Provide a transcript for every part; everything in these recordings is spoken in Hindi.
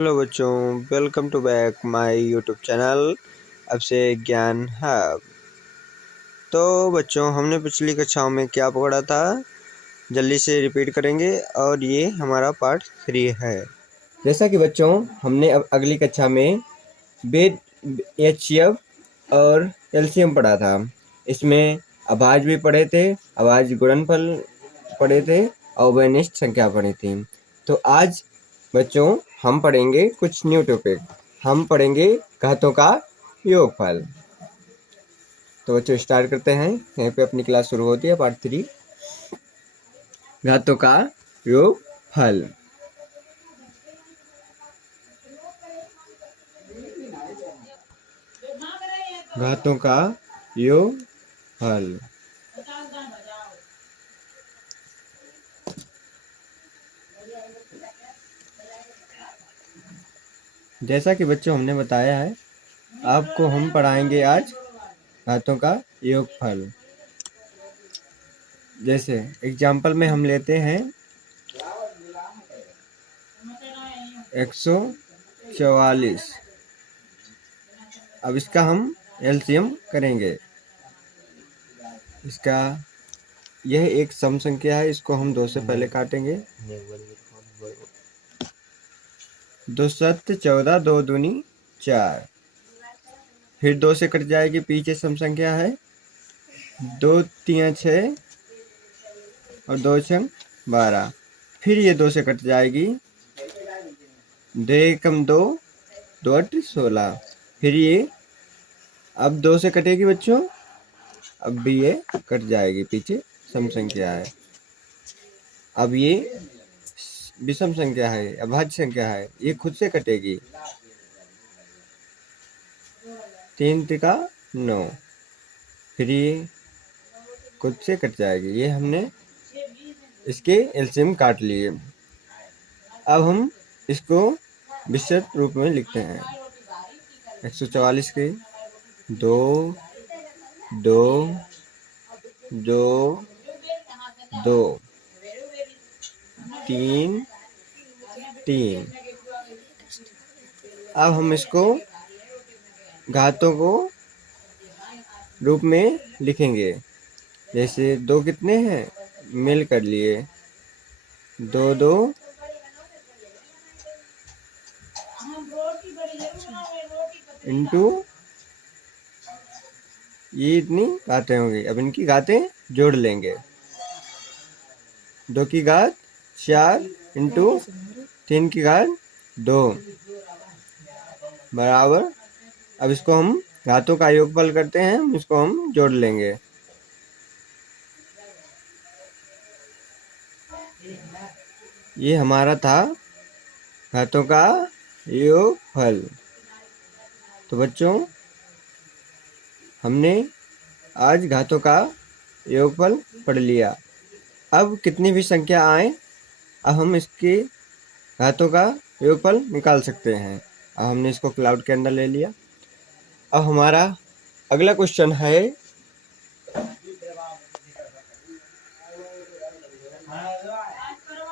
हेलो बच्चों, welcome to back my YouTube channel अब से ज्ञान हब। तो बच्चों, हमने पिछली कक्षाओं में क्या पढ़ा था, जल्दी से रिपीट करेंगे और ये हमारा पार्ट 3 है। जैसा कि बच्चों, हमने अब अगली कक्षा में बेद एचसीएफ और एलसीएम पढ़ा था। इसमें अभाज्य भी पढ़े थे, अभाज्य गुणनफल पढ़े थे और व्यनिष्ठ संख्या पढ़ी थी। तो आज बच्चों हम पढ़ेंगे कुछ न्यू टॉपिक। हम पढ़ेंगे घातों का योगफल। तो बच्चों स्टार्ट करते हैं। यहीं पे अपनी क्लास शुरू होती है, पार्ट 3 घातों का योगफल। घातों का योगफल। जैसा कि बच्चों हमने बताया है, आपको हम पढ़ाएंगे आज घातों का योगफल। जैसे एग्जाम्पल में हम लेते हैं 144। अब इसका हम एलसीएम करेंगे। इसका यह एक सम संख्या है, इसको हम 2 से पहले काटेंगे। 2 7 14, 2 दूनी 4। फिर 2 से कट जाएगी, पीछे सम संख्या है 2 3 6 और 2 6 12। फिर ये 2 से कट जाएगी, 2 एकम 2, 2 8 16। फिर ये अब 2 से कटेगी बच्चों, अब भी ये कट जाएगी, पीछे सम संख्या है। अब ये विषम संख्या है, अभाज्य संख्या है, ये खुद से कटेगी। 3 त्रिका 9। फिर ये खुद से कट जाएगी। ये हमने इसके एलसीएम काट लिए। अब हम इसको विशद रूप में लिखते हैं। 144 के 2 2 2 2 3 3। अब हम इसको घातों को रूप में लिखेंगे। जैसे 2 कितने हैं, मेल कर लिए, 2 2 इंटू ये इतनी घातें होंगी। अब इनकी घातें जोड़ लेंगे। 2 की घात 4 इंटू 3 की घात 2 बराबर। अब इसको हम घातों का योगफल करते हैं, इसको हम जोड़ लेंगे। ये हमारा था घातों का योगफल। तो बच्चों, हमने आज घातों का योगफल पढ़ लिया। अब कितनी भी संख्या आए, अब हम इसके घातों का योगफल निकाल सकते हैं। अब हमने इसको क्लाउड के अंदर ले लिया। अब हमारा अगला क्वेश्चन है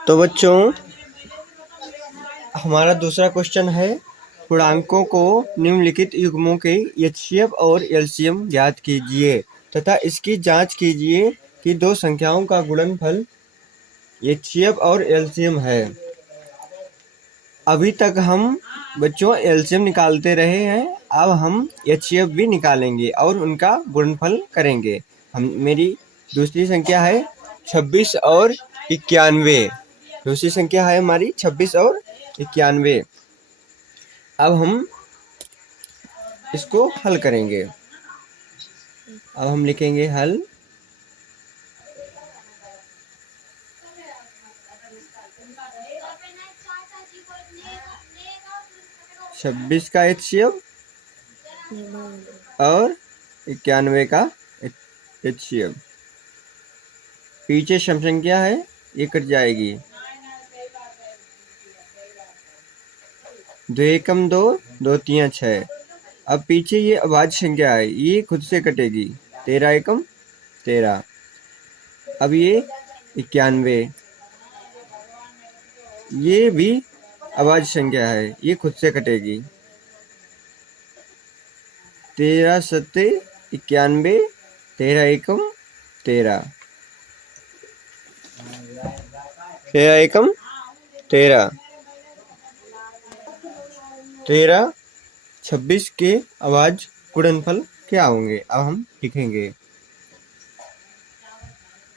तो बच्चों, हमारा दूसरा क्वेश्चन है पूर्णांकों को निम्नलिखित युग्मों के एचसीएफ और एलसीएम ज्ञात कीजिए तथा इसकी जांच कीजिए कि 2 संख्याओं का गुणनफल एचसीएफ और एलसीएम है। अभी तक हम बच्चों एलसीएम निकालते रहे हैं, अब हम एचसीएफ भी निकालेंगे और उनका गुणनफल करेंगे। मेरी दूसरी संख्या है 26 और 91। दूसरी संख्या है हमारी 26 और 91। अब हम इसको हल करेंगे। अब हम लिखेंगे हल। छब्बीस का एचसीएफ और 91 का एचसीएफ। पीछे सम संख्या है, ये कट जाएगी। 2 एकम 2, 2 3 6। अब पीछे ये अभाज्य संख्या है, ये खुद से कटेगी। 13 एकम 13। अब ये 91, ये भी अभाज्य संख्या है, ये खुद से कटेगी। 13 सत्ते 91, 13 एकम 13, 13 एकम 13, 13 26 के अभाज्य गुणनफल क्या होंगे? अब हम लिखेंगे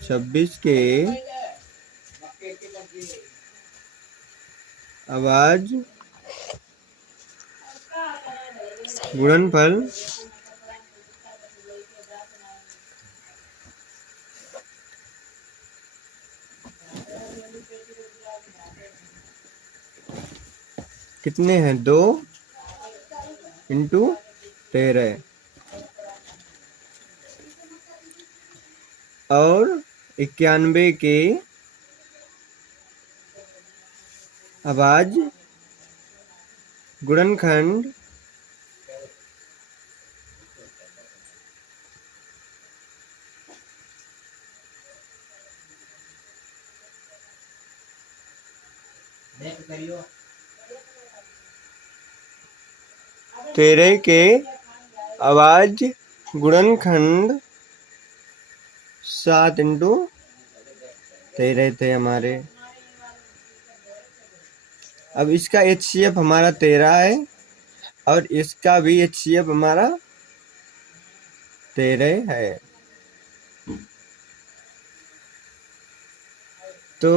26 के अभाज्य गुणनफल कितने हैं? 2 इंटू 13 और 91 के अभाज्य गुणनखंड तेरह के अभाज्य गुणनखंड 7 इंटू 13 थे हमारे। अब इसका HCF हमारा 13 है और इसका भी HCF हमारा 13 है। तो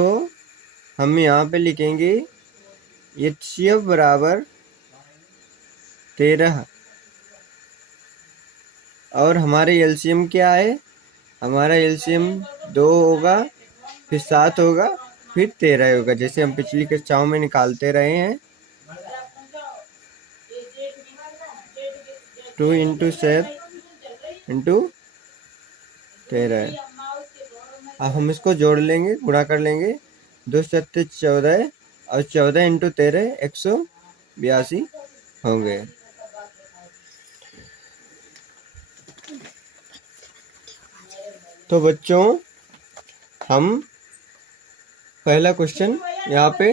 हम यहाँ पे लिखेंगे HCF बराबर 13 और हमारे LCM क्या है? हमारा LCM 2 होगा, फिर 7 होगा, फिर 13 होगा, जैसे हम पिछली कक्षाओं में निकालते रहे हैं। 2 इंटू 7 इंटू 13। अब हम इसको जोड़ लेंगे, गुणा कर लेंगे। 2 सत्ते 14 और 14 इंटू 13 182 होंगे। तो बच्चों हम पहला क्वेश्चन यहाँ पे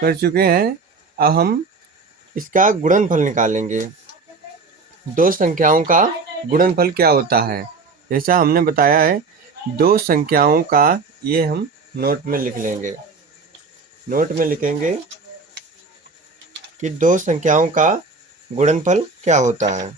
कर चुके हैं। अब हम इसका गुणनफल निकालेंगे। दो संख्याओं का गुणनफल क्या होता है? जैसा हमने बताया है, दो संख्याओं का, ये हम नोट में लिख लेंगे। नोट में लिखेंगे कि दो संख्याओं का गुणनफल क्या होता है।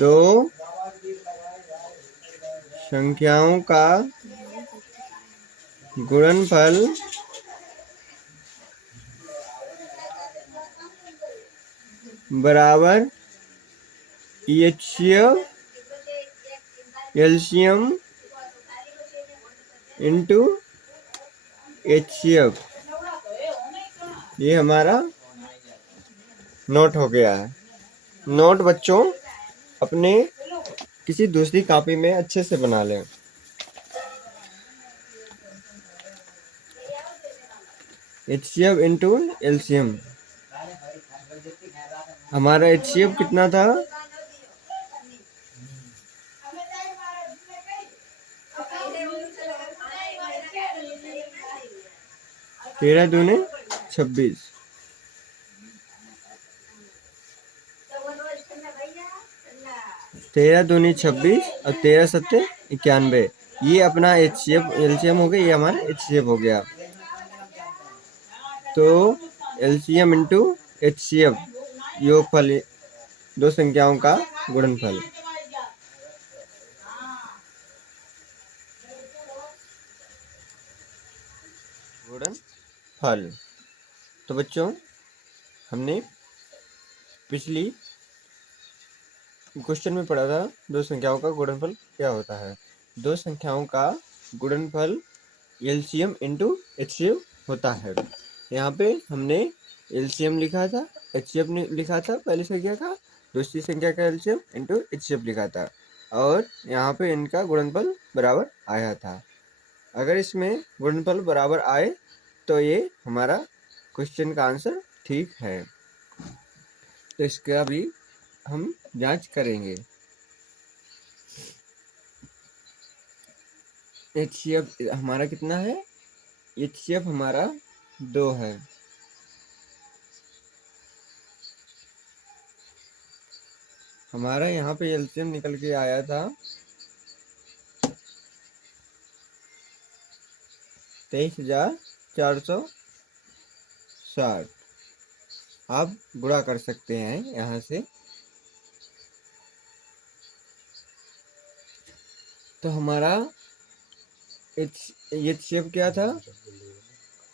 दो संख्याओं का गुणनफल बराबर HCF LCM इंटू HCF। ये हमारा नोट हो गया है। नोट बच्चों अपने किसी दूसरी कॉपी में अच्छे से बना लें। HCF इंटू LCM, हमारा HCF कितना था? 13 दूने 26, 13 दूनी 26 और 13 सत्ते 91। ये अपना HCF LCM हो गया, ये हमारा HCF हो गया। तो LCM इंटू HCF योगफल, दो संख्याओं का गुणनफल। गुणनफल। तो बच्चों हमने पिछली क्वेश्चन में पढ़ा था दो संख्याओं का गुणनफल क्या होता है। दो संख्याओं का गुणनफल LCM इंटू HCF होता है। यहाँ पे हमने LCM लिखा था, HCF लिखा था पहली संख्या का, दूसरी संख्या का LCM इंटू HCF लिखा था और यहाँ पे इनका गुणनफल बराबर आया था। अगर इसमें गुणनफल बराबर आए तो ये हमारा क्वेश्चन का आंसर ठीक है। तो इसका भी हम जांच करेंगे। HCF हमारा कितना है? HCF हमारा 2 है। हमारा यहाँ पे एलसीएम निकल के आया था 23,460। आप गुणा कर सकते हैं यहाँ से। तो हमारा HCF क्या था?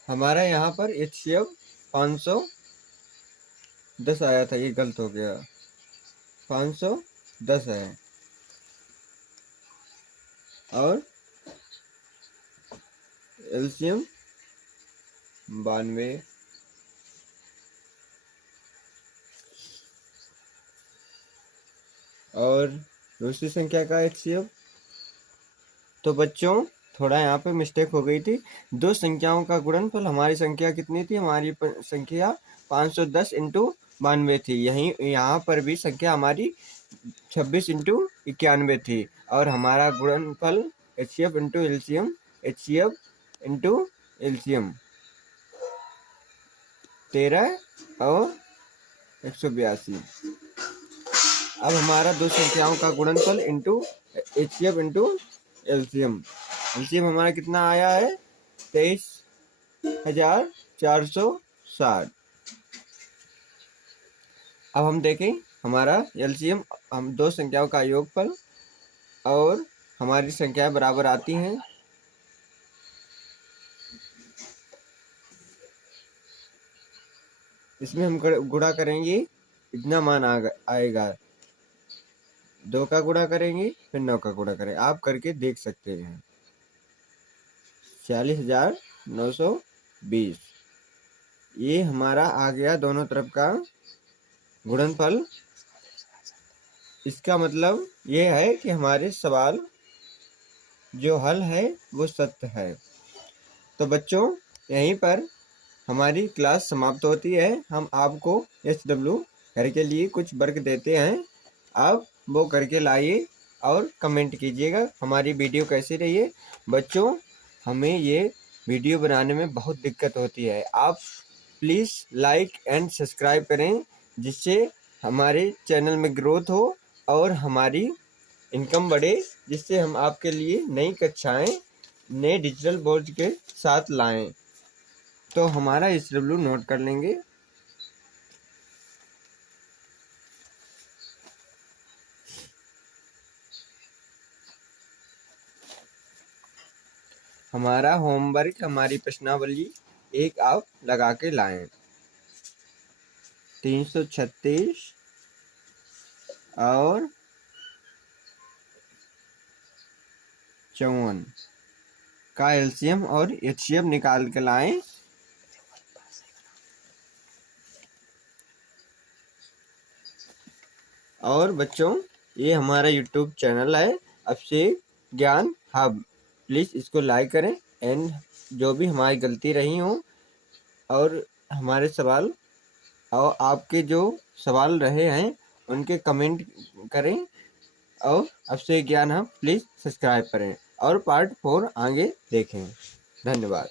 हमारा यहाँ पर HCF 510 आया था, ये गलत हो गया, 510 है। और एलसीएम 92। और दूसरी संख्या का HCF। तो बच्चों थोड़ा यहाँ पे मिस्टेक हो गई थी। दो संख्याओं का गुणनफल, हमारी संख्या कितनी थी? हमारी संख्या 510 इंटू 92 थी। यहीं यहाँ पर भी संख्या हमारी 26 इंटू 91 थी। और हमारा गुणनफल HCF into LCM, HCF into LCM 13 और 182। अब हमारा दो संख्याओं का गुणनफल into HCF into LCM. LCM हमारा कितना आया है? 23,460। अब हम देखें हमारा एलसीएम, हम दो संख्याओं का योगफल और हमारी संख्याएं बराबर आती हैं। इसमें हम गुणा करेंगे, इतना मान आएगा। 2 का गुणा करेंगे, फिर 9 का गुणा करें। आप करके देख सकते हैं। 46,920 ये हमारा आ गया दोनों तरफ का गुणनफल। इसका मतलब ये है कि हमारे सवाल जो हल है वो सत्य है। तो बच्चों यहीं पर हमारी क्लास समाप्त होती है। हम आपको SW घर के लिए कुछ वर्क देते हैं, आप वो करके लाइए और कमेंट कीजिएगा हमारी वीडियो कैसी रही है। बच्चों हमें ये वीडियो बनाने में बहुत दिक्कत होती है। आप प्लीज़ लाइक एंड सब्सक्राइब करें, जिससे हमारे चैनल में ग्रोथ हो और हमारी इनकम बढ़े, जिससे हम आपके लिए नई कक्षाएं नए डिजिटल बोर्ड के साथ लाएं। तो हमारा SW नोट कर लेंगे। हमारा होमवर्क, हमारी प्रश्नावली एक आप लगा के लाएं। 336 और 54 का एलसीएम और HCF निकाल के लाएं। और बच्चों ये हमारा YouTube चैनल है अभिषेक ज्ञान हब, प्लीज़ इसको लाइक करें एंड जो भी हमारी गलती रही हो और हमारे सवाल और आपके जो सवाल रहे हैं उनके कमेंट करें। और अभिषेक ज्ञान हब प्लीज़ सब्सक्राइब करें और पार्ट 4 आगे देखें। धन्यवाद।